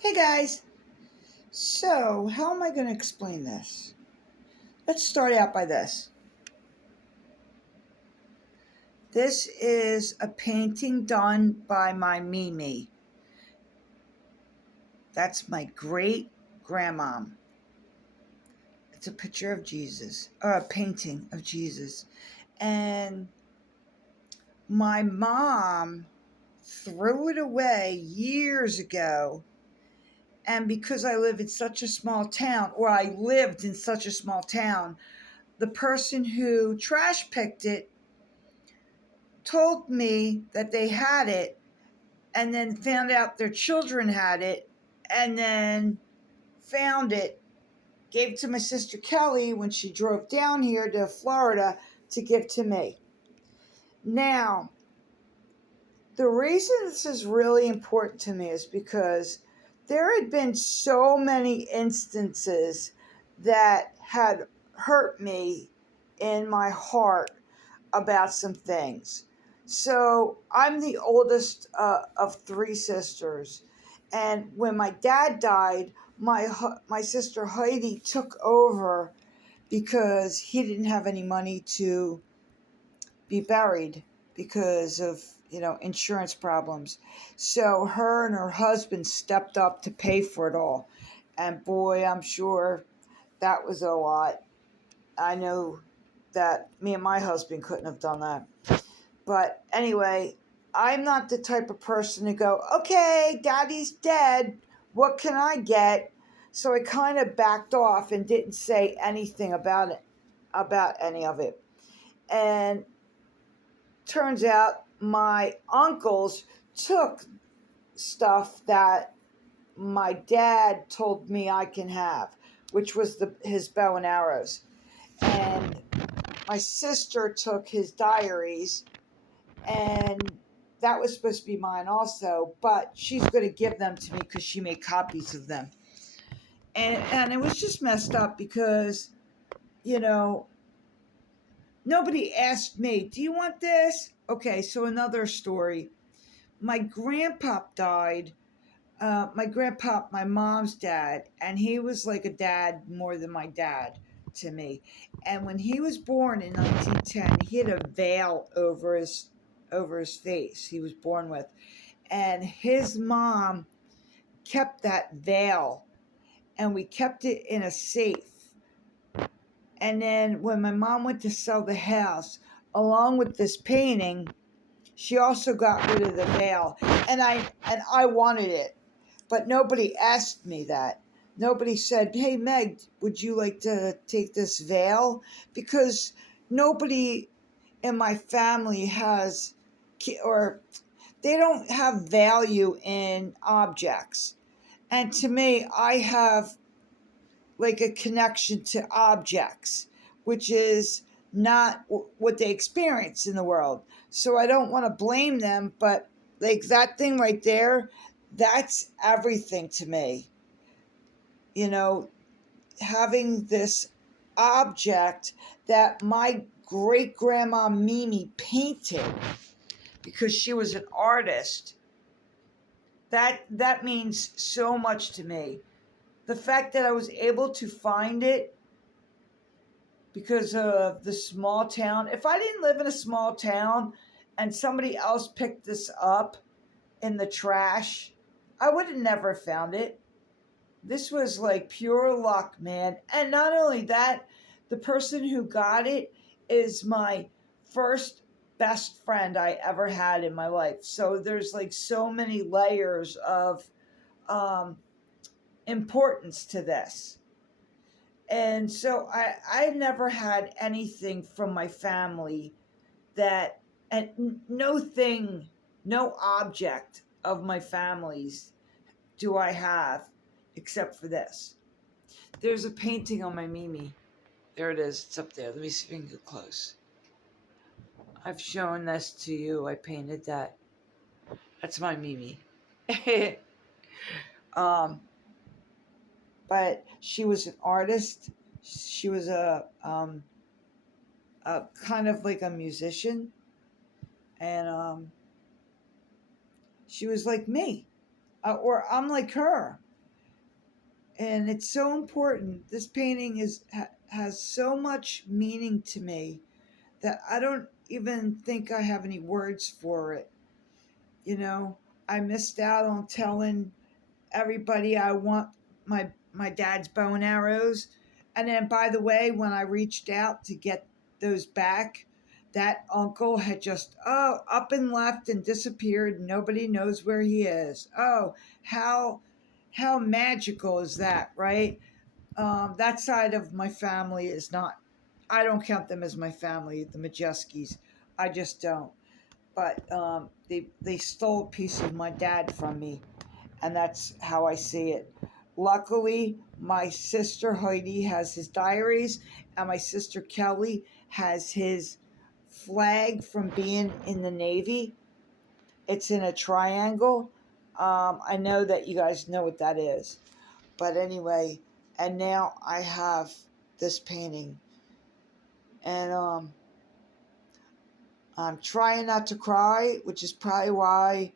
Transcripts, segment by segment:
Hey guys, so how am I going to explain this? Let's start out by this. This is a painting done by my Mimi. That's my great grandmom. It's a picture of Jesus, or a painting of Jesus. And my mom threw it away years ago. And because I live in such a small town, or I lived in such a small town, the person who trash picked it told me that they had it and then found out their children had it and then found it, gave it to my sister Kelly when she drove down here to Florida to give to me. Now, the reason this is really important to me is because there had been so many instances that had hurt me in my heart about some things. So I'm the oldest of three sisters, and when my dad died, my sister Heidi took over because he didn't have any money to be buried because of insurance problems. So her and her husband stepped up to pay for it all, and boy, I'm sure that was a lot. I know that me and my husband couldn't have done that. But anyway, I'm not the type of person to go, okay, daddy's dead. What can I get? So I kind of backed off and didn't say anything about it, about any of it. And turns out my uncles took stuff that my dad told me I can have, which was his bow and arrows. And my sister took his diaries, and that was supposed to be mine also, but she's going to give them to me because she made copies of them. And it was just messed up because, you know, nobody asked me, do you want this? Okay, so another story. My grandpa died. My grandpa, my mom's dad, and he was like a dad more than my dad to me. And when he was born in 1910, he had a veil over his face. He was born with, and his mom kept that veil, and we kept it in a safe. And then when my mom went to sell the house, along with this painting, she also got rid of the veil, and I wanted it, but nobody asked me that. Nobody said, "Hey Meg, would you like to take this veil?" Because nobody in my family has, or they don't have value in objects. And to me, I have like a connection to objects, which is not what they experience in the world. So I don't want to blame them, but like that thing right there, that's everything to me. You know, having this object that my great grandma Mimi painted because she was an artist, that means so much to me. The fact that I was able to find it because of the small town. If I didn't live in a small town and somebody else picked this up in the trash, I would have never found it. This was like pure luck, man. And not only that, the person who got it is my first best friend I ever had in my life. So there's like so many layers of um, importance to this. And so I never had anything from my family that, and no thing, no object of my family's do I have except for this. There's a painting on my Mimi. There it is. It's up there. Let me see if I can get close. I've shown this to you. I painted that. That's my Mimi. um, but she was an artist. She was a kind of like a musician, and she was like me, or I'm like her. And it's so important. This painting has so much meaning to me that I don't even think I have any words for it. You know, I missed out on telling everybody I want my dad's bow and arrows. And then, by the way, when I reached out to get those back, that uncle had just up and left and disappeared. Nobody knows where he is. Oh, how how magical is that, right? That side of my family is not. I don't count them as my family, the Majeskis. I just don't. But they stole a piece of my dad from me, and that's how I see it. Luckily, my sister Heidi has his diaries, and my sister Kelly has his flag from being in the Navy. It's in a triangle. I know that you guys know what that is. But anyway, and now I have this painting. And I'm trying not to cry, which is probably why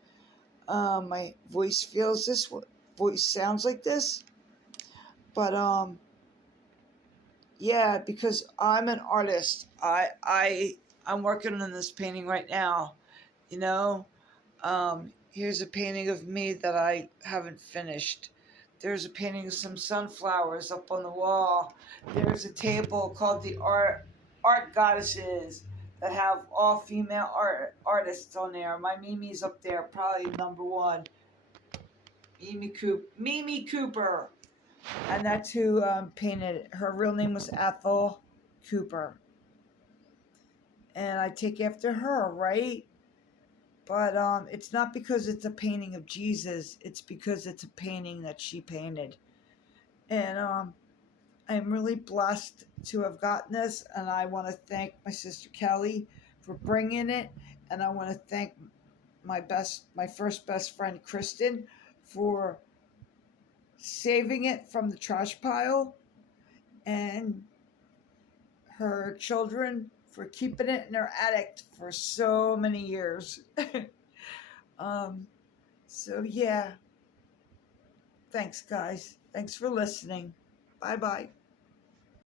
my voice feels this voice sounds like this. But yeah, because I'm an artist. I'm working on this painting right now. You know, here's a painting of me that I haven't finished. There's a painting of some sunflowers up on the wall. There's a table called the art goddesses that have all female artists on there. My Mimi's up there, probably number one. Mimi Cooper, and that's who painted it. Her real name was Ethel Cooper, and I take after her, right? But it's not because it's a painting of Jesus. It's because it's a painting that she painted, and I'm really blessed to have gotten this. And I want to thank my sister Kelly for bringing it, and I want to thank my first best friend Kristen for saving it from the trash pile, and her children for keeping it in their attic for so many years. um, so, yeah, thanks, guys. Thanks for listening. Bye bye.